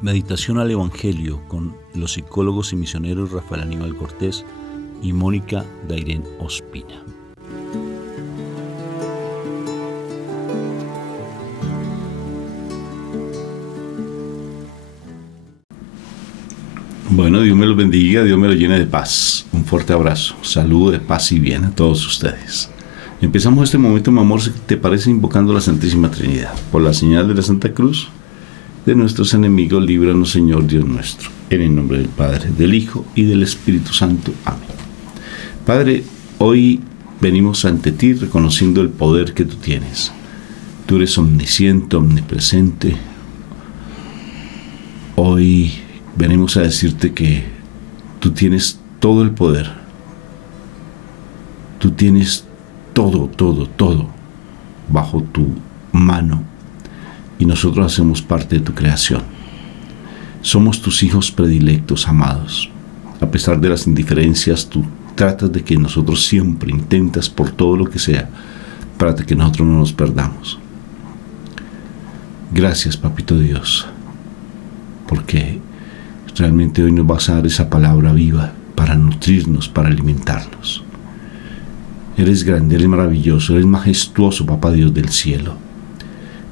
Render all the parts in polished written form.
Meditación al Evangelio con los psicólogos y misioneros Rafael Aníbal Cortés y Mónica Dairén Ospina. Bueno, Dios me los bendiga, Dios me los llene de paz. Un fuerte abrazo, salud, de paz y bien a todos ustedes. Empezamos este momento, mi amor, si te parece, invocando a la Santísima Trinidad. Por la señal de la Santa Cruz de nuestros enemigos, líbranos, Señor Dios nuestro. En el nombre del Padre, del Hijo y del Espíritu Santo. Amén. Padre, hoy venimos ante ti reconociendo el poder que tú tienes. Tú eres omnisciente, omnipresente. Hoy venimos a decirte que tú tienes todo el poder. Tú tienes todo bajo tu mano. Y nosotros hacemos parte de tu creación. Somos tus hijos predilectos, amados. A pesar de las indiferencias, tú tratas de que nosotros siempre intentas por todo lo que sea para que nosotros no nos perdamos. Gracias, Papito Dios, porque realmente hoy nos vas a dar esa palabra viva para nutrirnos, para alimentarnos. Eres grande, eres maravilloso, eres majestuoso, Papá Dios del cielo.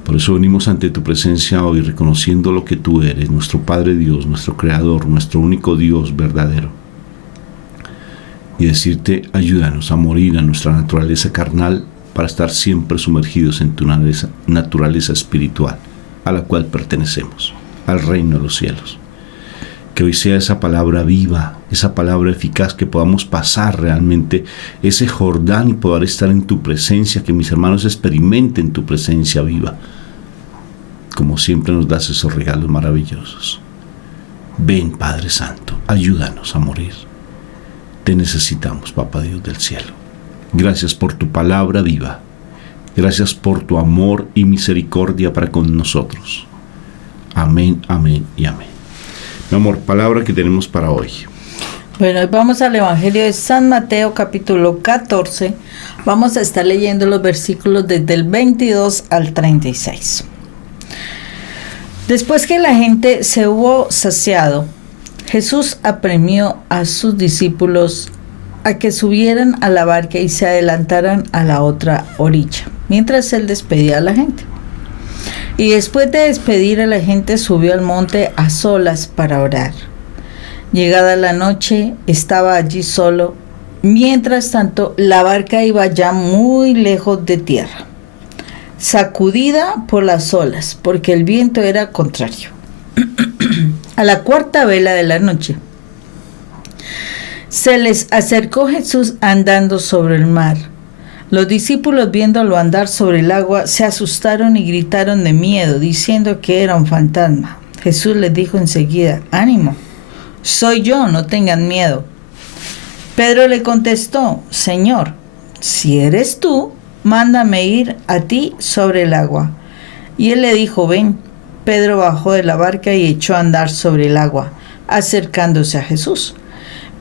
Por eso venimos ante tu presencia hoy reconociendo lo que tú eres, nuestro Padre Dios, nuestro Creador, nuestro único Dios verdadero. Y decirte, ayúdanos a morir a nuestra naturaleza carnal para estar siempre sumergidos en tu naturaleza espiritual, a la cual pertenecemos, al reino de los cielos. Que hoy sea esa palabra viva, esa palabra eficaz, que podamos pasar realmente ese Jordán y poder estar en tu presencia, que mis hermanos experimenten tu presencia viva. Como siempre nos das esos regalos maravillosos. Ven, Padre Santo, ayúdanos a morir. Te necesitamos, Papá Dios del cielo. Gracias por tu palabra viva. Gracias por tu amor y misericordia para con nosotros. Amén, amén y amén. Mi amor, palabra que tenemos para hoy. Bueno, hoy vamos al Evangelio de San Mateo, capítulo 14. Vamos a estar leyendo los versículos desde el 22 al 36. Después que la gente se hubo saciado, Jesús apremió a sus discípulos a que subieran a la barca y se adelantaran a la otra orilla, mientras él despedía a la gente. Y después de despedir a la gente, subió al monte a solas para orar. Llegada la noche, estaba allí solo. Mientras tanto, la barca iba ya muy lejos de tierra, sacudida por las olas, porque el viento era contrario. A la cuarta vela de la noche, se les acercó Jesús andando sobre el mar. Los discípulos, viéndolo andar sobre el agua, se asustaron y gritaron de miedo, diciendo que era un fantasma. Jesús les dijo enseguida, ánimo, soy yo, no tengan miedo. Pedro le contestó, Señor, si eres tú, mándame ir a ti sobre el agua. Y él le dijo, ven. Pedro bajó de la barca y echó a andar sobre el agua, acercándose a Jesús.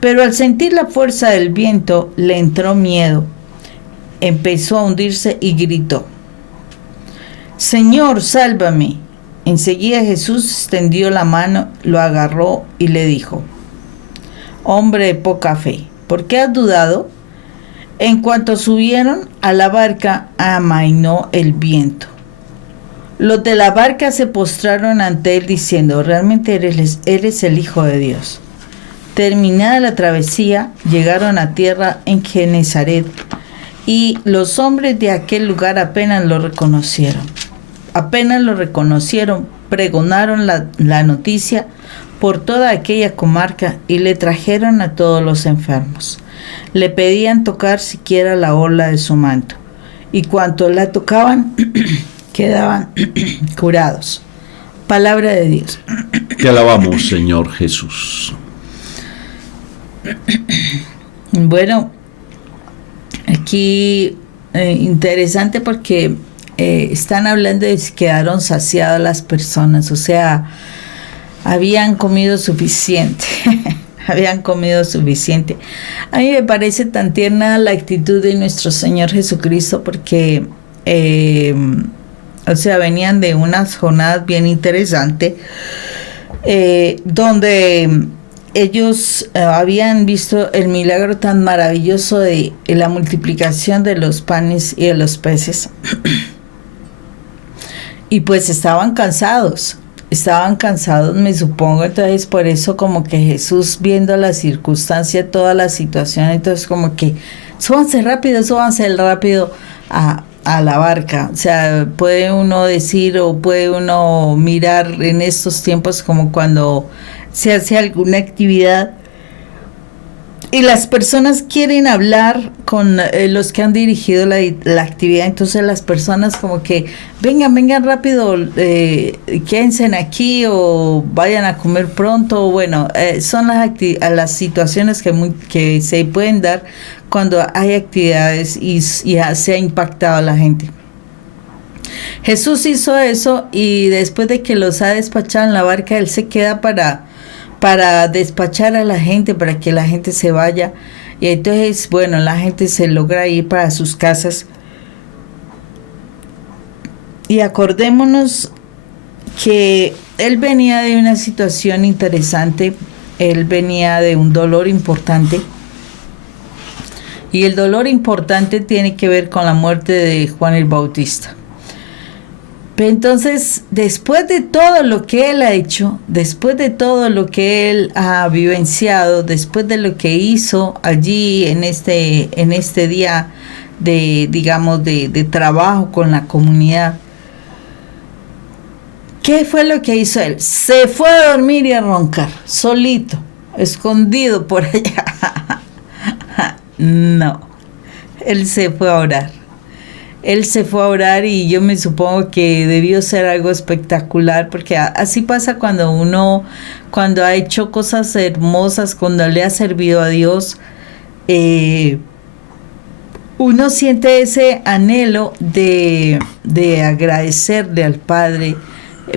Pero al sentir la fuerza del viento, le entró miedo. Empezó a hundirse y gritó, Señor, sálvame. Enseguida Jesús extendió la mano, lo agarró y le dijo, hombre de poca fe, ¿por qué has dudado? En cuanto subieron a la barca, amainó el viento. Los de la barca se postraron ante él diciendo, realmente eres el Hijo de Dios. Terminada la travesía, llegaron a tierra en Genesaret. Y los hombres de aquel lugar apenas lo reconocieron, pregonaron la noticia por toda aquella comarca y le trajeron a todos los enfermos. Le pedían tocar siquiera la orla de su manto, y cuanto la tocaban, quedaban curados. Palabra de Dios. Te alabamos, Señor Jesús. Bueno, aquí interesante porque están hablando de si quedaron saciadas las personas, o sea, habían comido suficiente. Habían comido suficiente. A mí me parece tan tierna la actitud de nuestro Señor Jesucristo porque O sea, venían de unas jornadas bien interesantes, donde ellos habían visto el milagro tan maravilloso de la multiplicación de los panes y de los peces. Y pues estaban cansados, me supongo. Entonces por eso como que Jesús, viendo la circunstancia, toda la situación, entonces como que súbanse rápido a la barca. O sea, puede uno decir o puede uno mirar en estos tiempos como cuando se hace alguna actividad y las personas quieren hablar con los que han dirigido la actividad. Entonces las personas como que vengan rápido, quédense aquí o vayan a comer pronto. Bueno, son las situaciones que se pueden dar cuando hay actividades y se ha impactado a la gente. Jesús hizo eso y después de que los ha despachado en la barca, Él se queda para despachar a la gente, para que la gente se vaya. Y entonces, bueno, la gente se logra ir para sus casas. Y acordémonos que Él venía de una situación interesante, Él venía de un dolor importante. Y el dolor importante tiene que ver con la muerte de Juan el Bautista. Pero entonces, después de todo lo que Él ha hecho, después de todo lo que Él ha vivenciado, después de lo que hizo allí en este día de trabajo con la comunidad, ¿qué fue lo que hizo Él? Se fue a dormir y a roncar, solito, escondido por allá. No, Él se fue a orar. Él se fue a orar y yo me supongo que debió ser algo espectacular, porque así pasa cuando ha hecho cosas hermosas, cuando le ha servido a Dios, uno siente ese anhelo de agradecerle al Padre,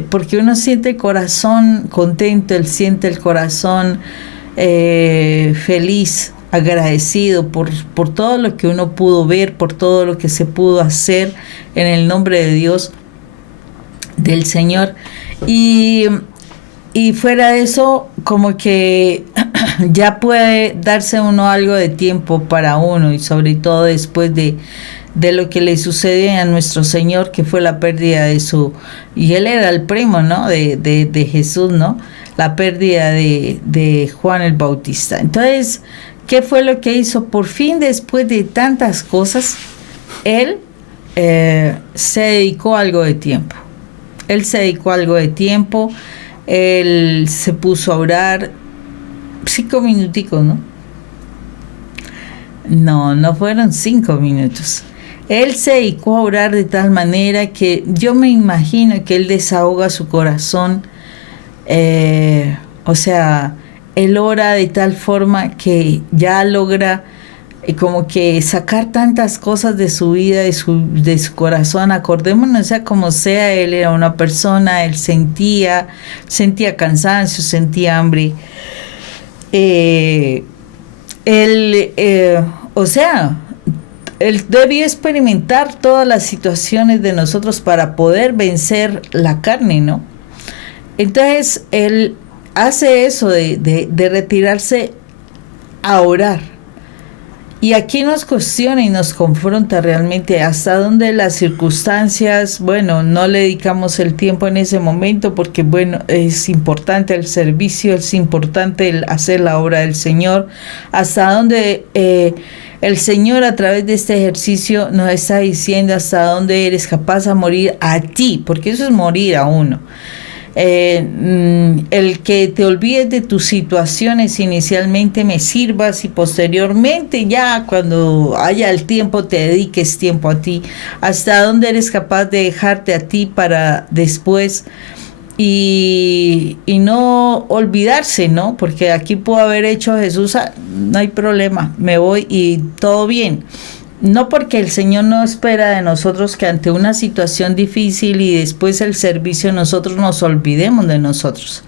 porque uno siente el corazón contento, él siente el corazón feliz, agradecido por todo lo que uno pudo ver, por todo lo que se pudo hacer en el nombre de Dios, del Señor. Y fuera de eso, como que ya puede darse uno algo de tiempo para uno, y sobre todo después de lo que le sucede a nuestro Señor, que fue la pérdida de y Él era el primo, ¿no?, de Jesús, ¿no?, la pérdida de Juan el Bautista. Entonces, ¿qué fue lo que hizo? Por fin, después de tantas cosas, Él se dedicó algo de tiempo. Él se puso a orar 5 minuticos, ¿no? No fueron 5 minutos. Él se dedicó a orar de tal manera que yo me imagino que Él desahoga su corazón. O sea, Él ora de tal forma que ya logra como que sacar tantas cosas de su vida, de su corazón. Acordémonos, sea como sea, Él era una persona, Él sentía cansancio, sentía hambre. Él debió experimentar todas las situaciones de nosotros para poder vencer la carne, ¿no? Entonces, Él hace eso de retirarse a orar. Y aquí nos cuestiona y nos confronta realmente hasta dónde las circunstancias, bueno, no le dedicamos el tiempo en ese momento porque, bueno, es importante el servicio, es importante el hacer la obra del Señor, hasta dónde el Señor a través de este ejercicio nos está diciendo hasta dónde eres capaz de morir a ti, porque eso es morir a uno. El que te olvides de tus situaciones inicialmente, me sirvas, y posteriormente ya cuando haya el tiempo te dediques tiempo a ti, hasta dónde eres capaz de dejarte a ti para después y no olvidarse, ¿no? Porque aquí pudo haber hecho Jesús, no hay problema, me voy y todo bien. No, porque el Señor no espera de nosotros que ante una situación difícil y después el servicio nosotros nos olvidemos de nosotros.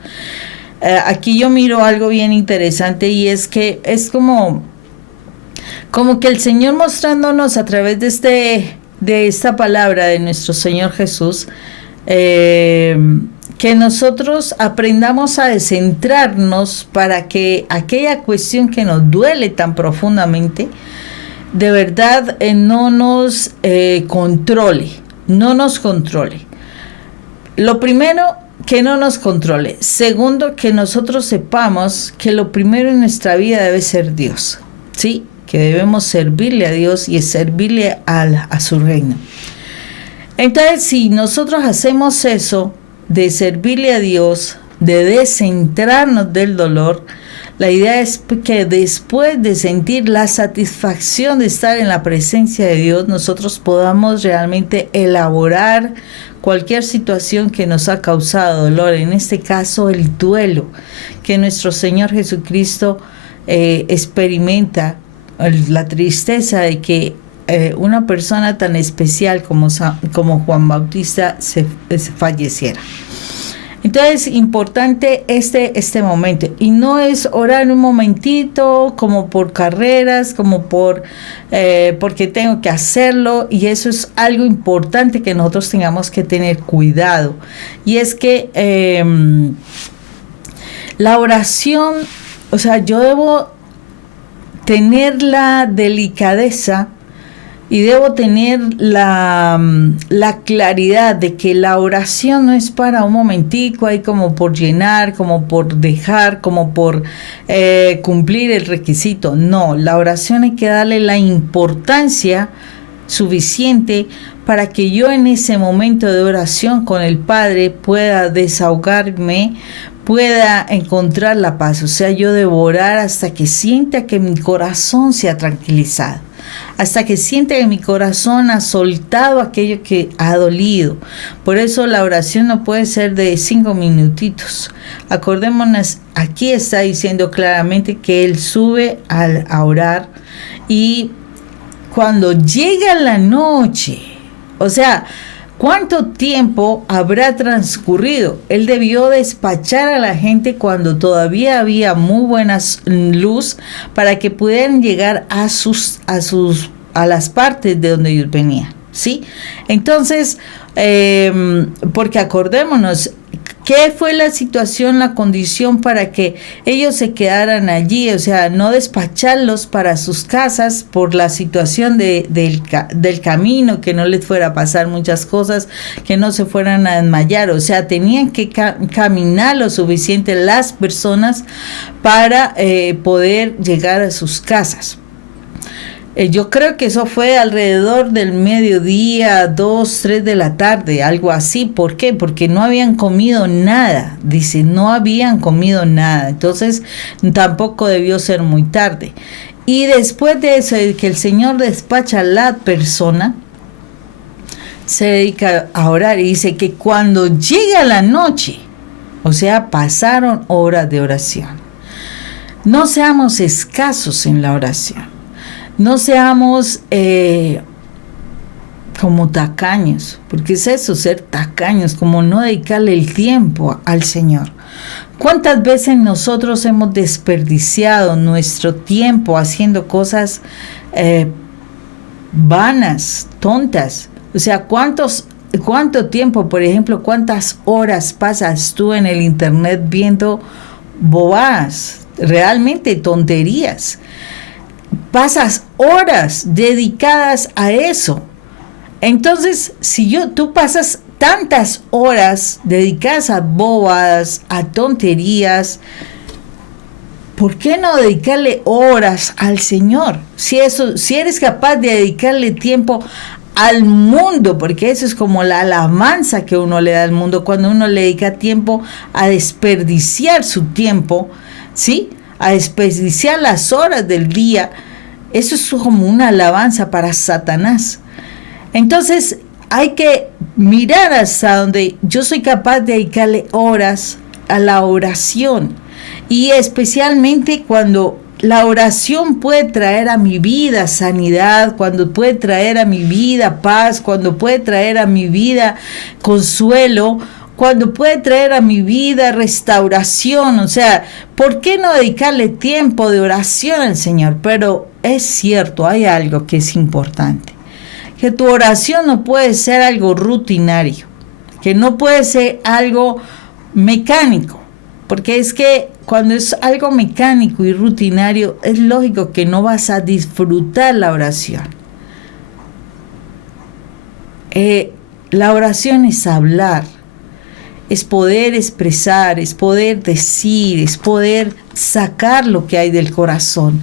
Aquí yo miro algo bien interesante, y es que es como que el Señor mostrándonos a través de de esta palabra de nuestro Señor Jesús, que nosotros aprendamos a descentrarnos para que aquella cuestión que nos duele tan profundamente, de verdad no nos controle. Lo primero, que no nos controle. Segundo, que nosotros sepamos que lo primero en nuestra vida debe ser Dios, ¿sí? Que debemos servirle a Dios y servirle a su reino. Entonces, si nosotros hacemos eso, de servirle a Dios, de descentrarnos del dolor, la idea es que después de sentir la satisfacción de estar en la presencia de Dios, nosotros podamos realmente elaborar cualquier situación que nos ha causado dolor, en este caso el duelo que nuestro Señor Jesucristo experimenta, la tristeza de que una persona tan especial como Juan Bautista se falleciera. Entonces, importante este momento. Y no es orar un momentito, como por carreras, como porque tengo que hacerlo. Y eso es algo importante que nosotros tengamos que tener cuidado. Y es que la oración, o sea, yo debo tener la delicadeza y debo tener la claridad de que la oración no es para un momentico, ahí como por llenar, como por dejar, como por cumplir el requisito. No, la oración hay que darle la importancia suficiente para que yo en ese momento de oración con el Padre pueda desahogarme, pueda encontrar la paz. O sea, yo debo orar hasta que sienta que mi corazón se ha tranquilizado, hasta que siente que mi corazón ha soltado aquello que ha dolido. Por eso la oración no puede ser de 5 minutitos. Acordémonos, aquí está diciendo claramente que Él sube a orar, y cuando llega la noche, o sea, ¿cuánto tiempo habrá transcurrido? Él debió despachar a la gente cuando todavía había muy buena luz para que pudieran llegar a las partes de donde ellos venían, ¿sí? Entonces, porque acordémonos, ¿qué fue la situación, la condición para que ellos se quedaran allí? O sea, no despacharlos para sus casas por la situación del camino, que no les fuera a pasar muchas cosas, que no se fueran a desmayar. O sea, tenían que caminar lo suficiente las personas para poder llegar a sus casas. Yo creo que eso fue alrededor del mediodía, 2, 3 de la tarde, algo así. ¿Por qué? Porque no habían comido nada. Dice, no habían comido nada. Entonces, tampoco debió ser muy tarde. Y después de eso, de que el Señor despacha a la persona, se dedica a orar y dice que cuando llega la noche, o sea, pasaron horas de oración. No seamos escasos en la oración. No seamos como tacaños, porque es eso, ser tacaños, como no dedicarle el tiempo al Señor. ¿Cuántas veces nosotros hemos desperdiciado nuestro tiempo haciendo cosas vanas, tontas? O sea, ¿cuánto tiempo, por ejemplo, cuántas horas pasas tú en el internet viendo bobadas, realmente tonterías? Pasas horas dedicadas a eso. Entonces, si tú pasas tantas horas dedicadas a bobadas, a tonterías, ¿por qué no dedicarle horas al Señor? Si eres capaz de dedicarle tiempo al mundo, porque eso es como la alabanza que uno le da al mundo, cuando uno le dedica tiempo a desperdiciar su tiempo, ¿sí? A desperdiciar las horas del día. Eso es como una alabanza para Satanás. Entonces hay que mirar hasta donde yo soy capaz de dedicarle horas a la oración, y especialmente cuando la oración puede traer a mi vida sanidad, cuando puede traer a mi vida paz, cuando puede traer a mi vida consuelo, cuando puede traer a mi vida restauración. O sea, ¿por qué no dedicarle tiempo de oración al Señor? Pero es cierto, hay algo que es importante. que tu oración no puede ser algo rutinario, que no puede ser algo mecánico, porque es que cuando es algo mecánico y rutinario, es lógico que no vas a disfrutar la oración. La oración es hablar, es poder expresar, es poder decir, es poder sacar lo que hay del corazón.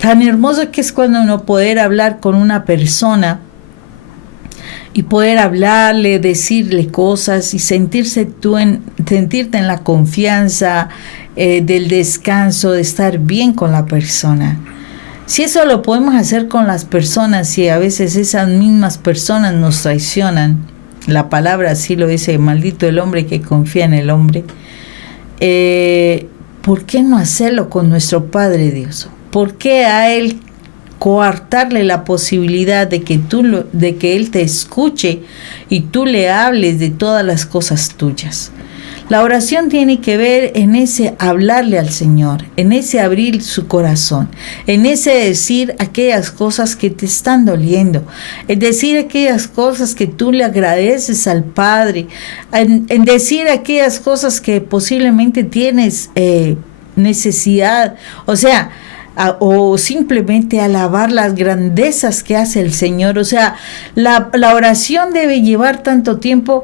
Tan hermoso que es cuando uno poder hablar con una persona y poder hablarle, decirle cosas y sentirte en la confianza del descanso, de estar bien con la persona. Si eso lo podemos hacer con las personas y a veces esas mismas personas nos traicionan, la palabra así lo dice, maldito el hombre que confía en el hombre, ¿por qué no hacerlo con nuestro Padre Dios? ¿Por qué a Él coartarle la posibilidad de que Él te escuche y tú le hables de todas las cosas tuyas? La oración tiene que ver en ese hablarle al Señor, en ese abrir su corazón, en ese decir aquellas cosas que te están doliendo, en decir aquellas cosas que tú le agradeces al Padre, en decir aquellas cosas que posiblemente tienes necesidad, o simplemente alabar las grandezas que hace el Señor. O sea, la oración debe llevar tanto tiempo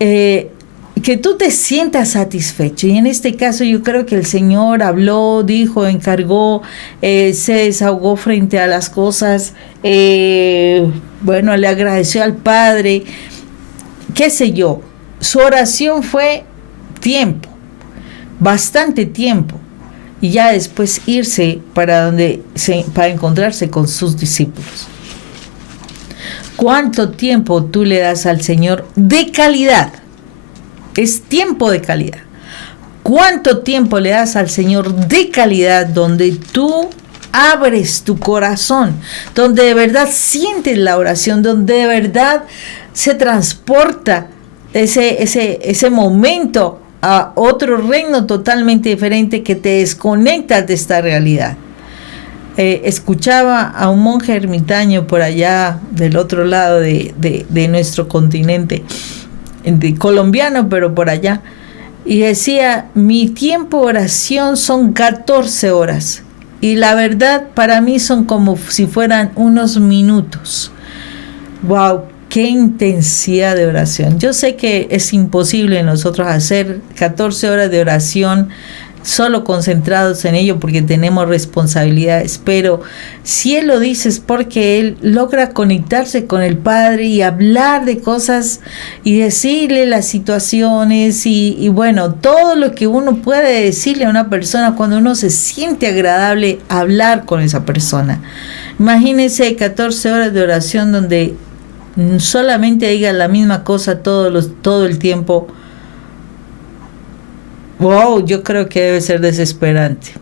que tú te sientas satisfecho. Y en este caso yo creo que el Señor habló, dijo, encargó, se desahogó frente a las cosas, le agradeció al Padre, qué sé yo. Su oración fue tiempo, bastante tiempo, y ya después irse para encontrarse con sus discípulos. ¿Cuánto tiempo tú le das al Señor de calidad? Es tiempo de calidad. ¿Cuánto tiempo le das al Señor de calidad donde tú abres tu corazón, donde de verdad sientes la oración, donde de verdad se transporta ese momento a otro reino totalmente diferente que te desconectas de esta realidad? Escuchaba a un monje ermitaño por allá del otro lado de nuestro continente, colombiano, pero por allá, y decía: mi tiempo de oración son 14 horas, y la verdad para mí son como si fueran unos minutos. ¡Wow! ¡Qué intensidad de oración! Yo sé que es imposible nosotros hacer 14 horas de oración solo concentrados en ello porque tenemos responsabilidades, pero si Él lo dice es porque Él logra conectarse con el Padre y hablar de cosas y decirle las situaciones y bueno, todo lo que uno puede decirle a una persona cuando uno se siente agradable hablar con esa persona. Imagínense 14 horas de oración donde solamente diga la misma cosa todo el tiempo. Wow, yo creo que debe ser desesperante.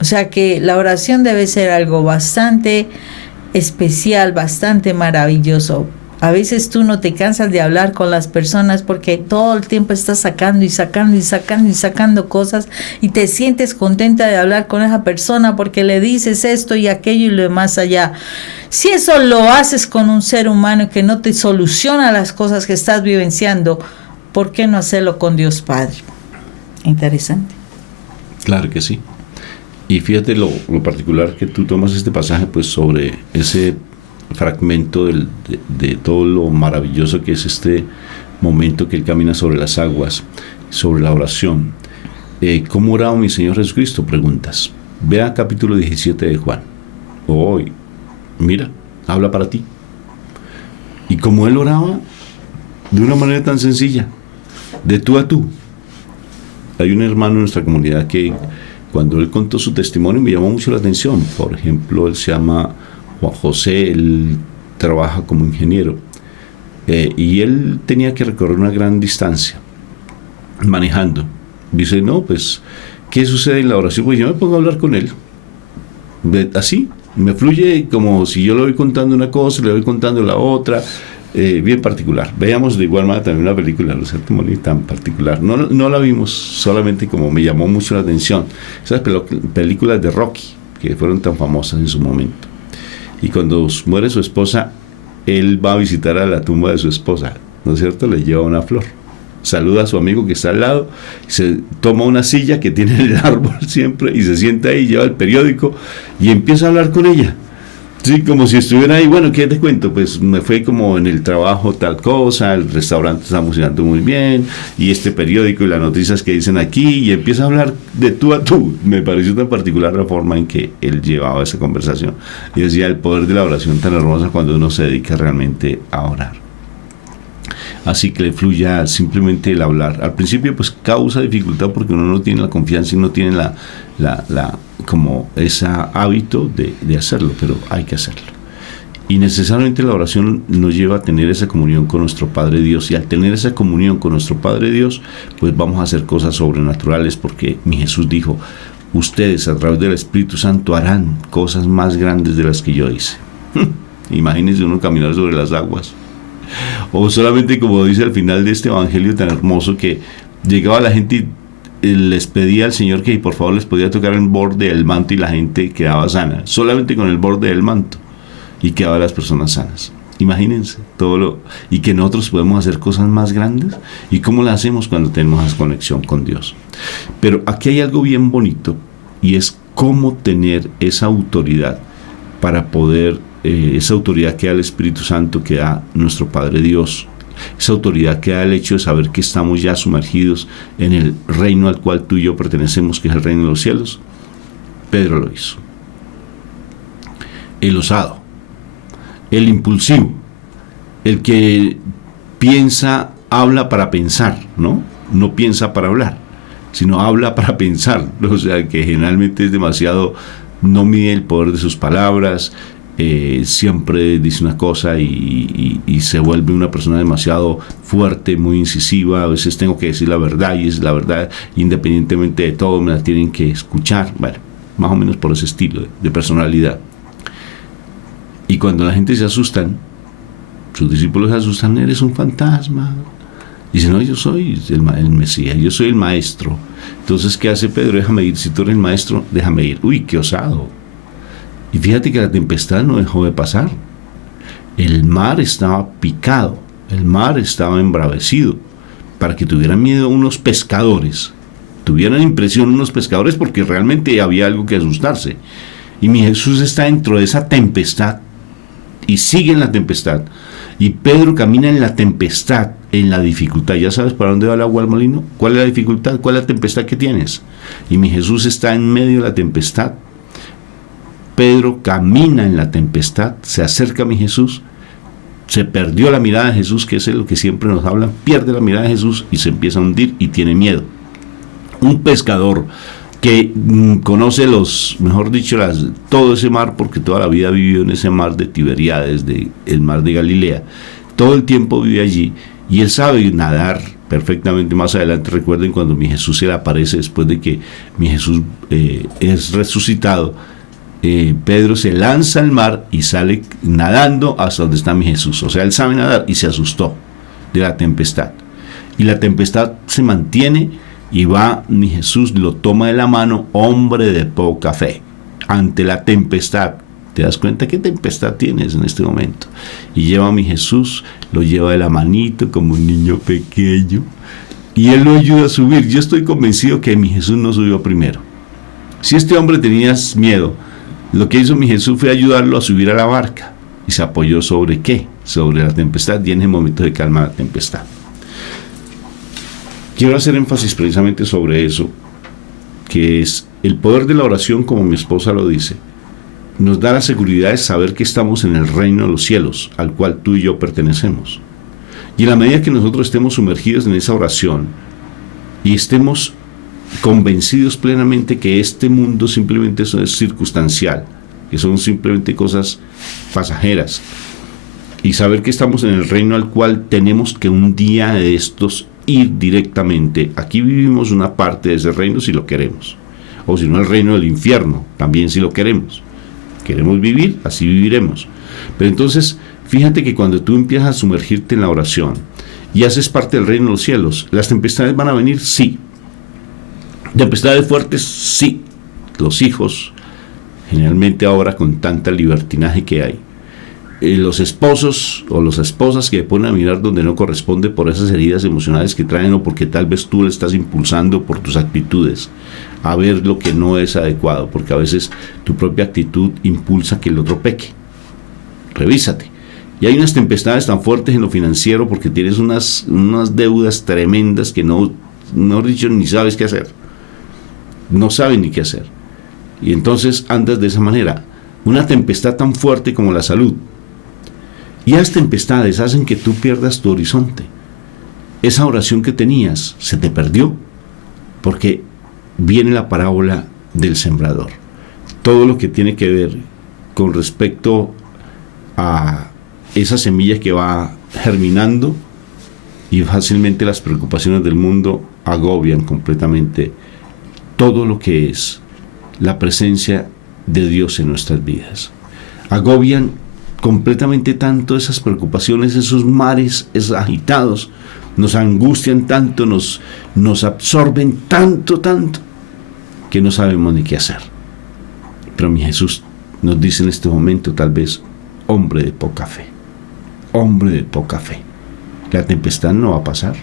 O sea que la oración debe ser algo bastante especial, bastante maravilloso. A veces tú no te cansas de hablar con las personas porque todo el tiempo estás sacando cosas y te sientes contenta de hablar con esa persona porque le dices esto y aquello y lo demás allá. Si eso lo haces con un ser humano que no te soluciona las cosas que estás vivenciando, ¿por qué no hacerlo con Dios Padre? Interesante. Claro que sí. Y fíjate lo particular que tú tomas este pasaje, pues sobre ese fragmento de todo lo maravilloso que es este momento que Él camina sobre las aguas, sobre la oración. ¿Cómo oraba mi Señor Jesucristo? Preguntas. Vea capítulo 17 de Juan. Hoy, mira, habla para ti. Y como Él oraba de una manera tan sencilla, de tú a tú. Hay un hermano en nuestra comunidad que cuando él contó su testimonio me llamó mucho la atención. Por ejemplo, él se llama Juan José, él trabaja como ingeniero y él tenía que recorrer una gran distancia manejando. Dice, no, pues, ¿qué sucede en la oración? Pues yo me pongo a hablar con él. Así, me fluye como si yo le voy contando una cosa, le voy contando la otra. Bien particular. Veíamos de igual manera también una película, Los Sermones, tan particular. No la vimos, solamente como me llamó mucho la atención. Esas películas de Rocky, que fueron tan famosas en su momento. y cuando muere su esposa, él va a visitar a la tumba de su esposa, ¿no es cierto? Le lleva una flor, saluda a su amigo que está al lado, se toma una silla que tiene en el árbol siempre y se sienta ahí, lleva el periódico y empieza a hablar con ella. Sí, como si estuviera ahí. Bueno, ¿qué te cuento? Pues me fue como en el trabajo tal cosa, el restaurante está funcionando muy bien, y este periódico y las noticias que dicen aquí, y empieza a hablar de tú a tú. Me pareció tan particular la forma en que él llevaba esa conversación. Y decía, el poder de la oración tan hermosa cuando uno se dedica realmente a orar. Así que le fluya simplemente el hablar. Al principio pues causa dificultad porque uno no tiene la confianza y no tiene como ese hábito de hacerlo, pero hay que hacerlo. Y necesariamente la oración nos lleva a tener esa comunión con nuestro Padre Dios, y al tener esa comunión con nuestro Padre Dios, pues vamos a hacer cosas sobrenaturales, porque mi Jesús dijo, ustedes a través del Espíritu Santo harán cosas más grandes de las que yo hice. Imagínense uno caminar sobre las aguas. O solamente, como dice al final de este evangelio tan hermoso, que llegaba la gente y les pedía al Señor que por favor les podía tocar el borde del manto, y la gente quedaba sana, solamente con el borde del manto, y quedaban las personas sanas. Imagínense y que nosotros podemos hacer cosas más grandes. ¿Y cómo las hacemos? Cuando tenemos esa conexión con Dios. Pero aquí hay algo bien bonito, y es cómo tener esa autoridad para poder, esa autoridad que da el Espíritu Santo, que da nuestro Padre Dios, esa autoridad que da el hecho de saber que estamos ya sumergidos en el reino al cual tú y yo pertenecemos, que es el reino de los cielos. Pedro lo hizo. El osado, el impulsivo, el que piensa, habla para pensar, ¿no? No piensa para hablar, sino habla para pensar. O sea, que generalmente es demasiado, no mide el poder de sus palabras, siempre dice una cosa y se vuelve una persona demasiado fuerte, muy incisiva. A veces tengo que decir la verdad, y es la verdad, independientemente de todo, me la tienen que escuchar. Bueno, más o menos por ese estilo de personalidad. Y cuando la gente se asustan, sus discípulos se asustan, eres un fantasma. Dice, no, yo soy el Mesías, yo soy el maestro. Entonces, ¿qué hace Pedro? Déjame ir, si tú eres el maestro, déjame ir. Uy, qué osado. Y fíjate que la tempestad no dejó de pasar. El mar estaba picado, el mar estaba embravecido, para que tuvieran miedo unos pescadores, tuvieran impresión unos pescadores, porque realmente había algo que asustarse. Y mi Jesús está dentro de esa tempestad, y sigue en la tempestad, y Pedro camina en la tempestad, en la dificultad. ¿Ya sabes para dónde va el agua al molino? ¿Cuál es la dificultad? ¿Cuál es la tempestad que tienes? Y mi Jesús está en medio de la tempestad. Pedro camina en la tempestad, se acerca a mi Jesús, se perdió la mirada de Jesús, que es lo que siempre nos hablan, pierde la mirada de Jesús y se empieza a hundir y tiene miedo. Un pescador que conoce todo ese mar, porque toda la vida ha vivido en ese mar de Tiberíades, el mar de Galilea, todo el tiempo vive allí, y él sabe nadar perfectamente. Más adelante, recuerden cuando mi Jesús se le aparece después de que mi Jesús es resucitado, Pedro se lanza al mar y sale nadando hasta donde está mi Jesús. O sea, él sabe nadar y se asustó de la tempestad. Y la tempestad se mantiene y va, mi Jesús lo toma de la mano, hombre de poca fe, ante la tempestad. ¿Te das cuenta qué tempestad tienes en este momento? Y lleva a mi Jesús, lo lleva de la manito como un niño pequeño, y él lo ayuda a subir. Yo estoy convencido que mi Jesús no subió primero. Si este hombre tenía miedo, lo que hizo mi Jesús fue ayudarlo a subir a la barca. ¿Y se apoyó sobre qué? Sobre la tempestad, y en el momento de calma la tempestad. Quiero hacer énfasis precisamente sobre eso, que es el poder de la oración, como mi esposa lo dice. Nos da la seguridad de saber que estamos en el reino de los cielos, al cual tú y yo pertenecemos. Y en la medida que nosotros estemos sumergidos en esa oración y estemos convencidos plenamente que este mundo simplemente eso es circunstancial, que son simplemente cosas pasajeras, y saber que estamos en el reino al cual tenemos que un día de estos ir directamente. Aquí vivimos una parte de ese reino si lo queremos, o si no el reino del infierno también si lo queremos vivir, así viviremos. Pero entonces fíjate que cuando tú empiezas a sumergirte en la oración y haces parte del reino de los cielos, las tempestades van a venir, sí. Tempestades fuertes, sí. Los hijos Generalmente ahora con tanta libertinaje que hay, los esposos o las esposas que ponen a mirar donde no corresponde por esas heridas emocionales que traen, o porque tal vez tú le estás impulsando por tus actitudes a ver lo que no es adecuado, porque a veces tu propia actitud impulsa que el otro peque. Revísate. Y hay unas tempestades tan fuertes en lo financiero porque tienes unas deudas tremendas que no dicho ni sabes qué hacer. No sabes ni qué hacer. Y entonces andas de esa manera. Una tempestad tan fuerte como la salud. Y esas tempestades hacen que tú pierdas tu horizonte. Esa oración que tenías se te perdió porque viene la parábola del sembrador. Todo lo que tiene que ver con respecto a esa semilla que va germinando, y fácilmente las preocupaciones del mundo agobian completamente todo lo que es la presencia de Dios en nuestras vidas. Agobian completamente tanto esas preocupaciones, esos mares agitados, nos angustian tanto, nos absorben tanto, que no sabemos ni qué hacer. Pero mi Jesús nos dice en este momento, tal vez, hombre de poca fe, la tempestad no va a pasar.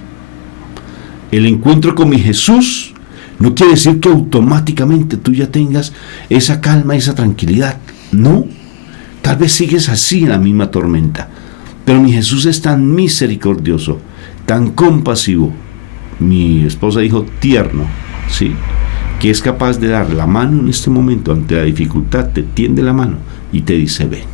El encuentro con mi Jesús no quiere decir que automáticamente tú ya tengas esa calma, esa tranquilidad. No, tal vez sigues así en la misma tormenta, pero mi Jesús es tan misericordioso, tan compasivo, mi esposa dijo tierno, ¿sí?, que es capaz de dar la mano en este momento ante la dificultad, te tiende la mano y te dice ven.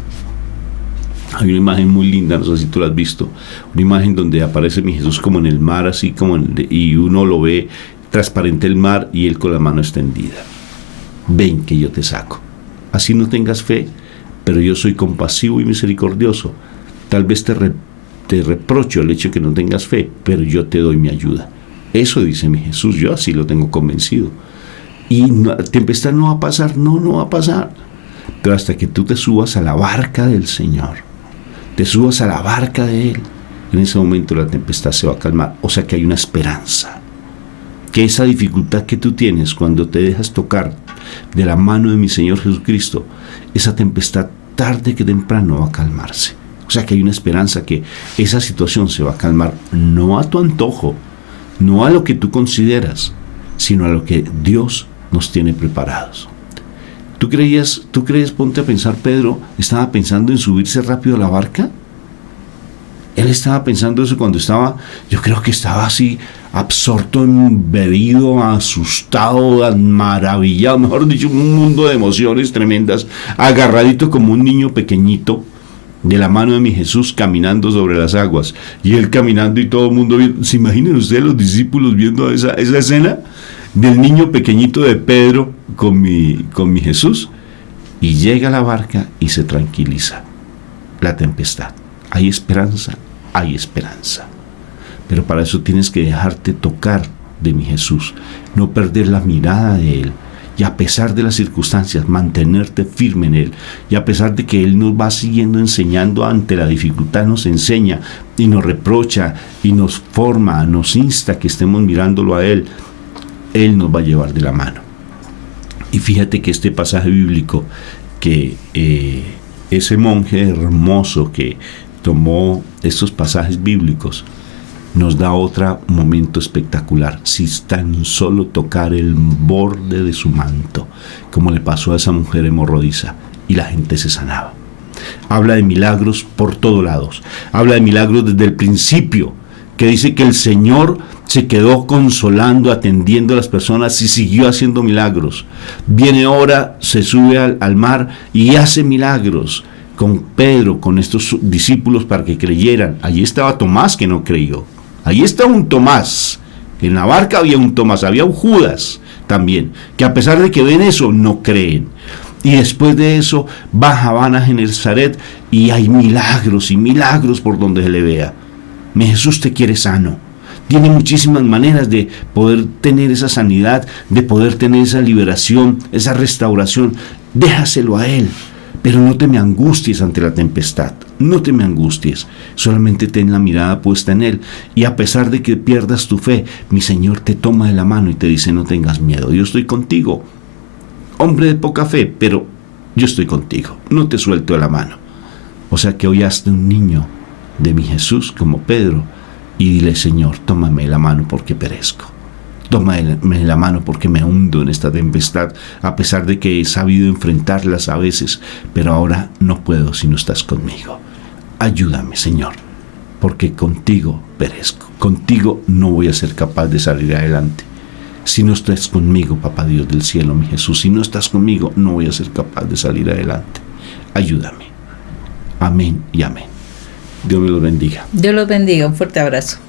Hay una imagen muy linda, no sé si tú la has visto, una imagen donde aparece mi Jesús como en el mar, así como y uno lo ve transparente el mar y él con la mano extendida. Ven que yo te saco. Así no tengas fe, pero yo soy compasivo y misericordioso. Tal vez te reprocho el hecho de que no tengas fe, pero yo te doy mi ayuda. Eso dice mi Jesús, yo así lo tengo convencido. Y la tempestad no va a pasar, no va a pasar. Pero hasta que tú te subas a la barca del Señor, te subas a la barca de Él, en ese momento la tempestad se va a calmar. O sea que hay una esperanza. Que esa dificultad que tú tienes cuando te dejas tocar de la mano de mi Señor Jesucristo, esa tempestad tarde que temprano va a calmarse. O sea que hay una esperanza que esa situación se va a calmar, no a tu antojo, no a lo que tú consideras, sino a lo que Dios nos tiene preparados. ¿Tú crees, ponte a pensar, Pedro estaba pensando en subirse rápido a la barca? Él estaba pensando eso cuando yo creo que estaba así, absorto, embebido, asustado, maravillado, mejor dicho, un mundo de emociones tremendas, agarradito como un niño pequeñito, de la mano de mi Jesús caminando sobre las aguas, y él caminando y todo el mundo viendo. ¿Se imaginan ustedes los discípulos viendo esa escena? Del niño pequeñito de Pedro con mi Jesús, y llega a la barca y se tranquiliza la tempestad. Hay esperanza, pero para eso tienes que dejarte tocar de mi Jesús, no perder la mirada de Él, y a pesar de las circunstancias mantenerte firme en Él, y a pesar de que Él nos va siguiendo enseñando ante la dificultad, nos enseña y nos reprocha y nos forma, nos insta que estemos mirándolo a Él. Él nos va a llevar de la mano. Y fíjate que este pasaje bíblico, que ese monje hermoso que tomó estos pasajes bíblicos, nos da otro momento espectacular. Si tan solo tocar el borde de su manto, como le pasó a esa mujer hemorroísa, y la gente se sanaba. Habla de milagros por todos lados. Habla de milagros desde el principio, que dice que el Señor se quedó consolando, atendiendo a las personas y siguió haciendo milagros. Viene ahora, se sube al mar y hace milagros con Pedro, con estos discípulos para que creyeran. Allí estaba Tomás que no creyó. Allí estaba un Tomás. En la barca había un Tomás, había un Judas también, que a pesar de que ven eso, no creen. Y después de eso van a Genesaret y hay milagros y milagros por donde se le vea. Mi Jesús te quiere sano. Tiene muchísimas maneras de poder tener esa sanidad, de poder tener esa liberación, esa restauración. Déjaselo a Él. Pero no te me angusties ante la tempestad. No te me angusties. Solamente ten la mirada puesta en Él. Y a pesar de que pierdas tu fe, mi Señor te toma de la mano y te dice: no tengas miedo, yo estoy contigo. Hombre de poca fe, pero yo estoy contigo, no te suelto de la mano. O sea que hoy hazte un niño de mi Jesús como Pedro y dile, Señor, tómame la mano porque perezco. Tómame la mano porque me hundo en esta tempestad, a pesar de que he sabido enfrentarlas a veces, pero ahora no puedo si no estás conmigo. Ayúdame, Señor, porque contigo perezco. Contigo no voy a ser capaz de salir adelante. Si no estás conmigo, Papá Dios del cielo, mi Jesús, si no estás conmigo, no voy a ser capaz de salir adelante. Ayúdame. Amén y amén. Dios me los bendiga. Dios los bendiga. Un fuerte abrazo.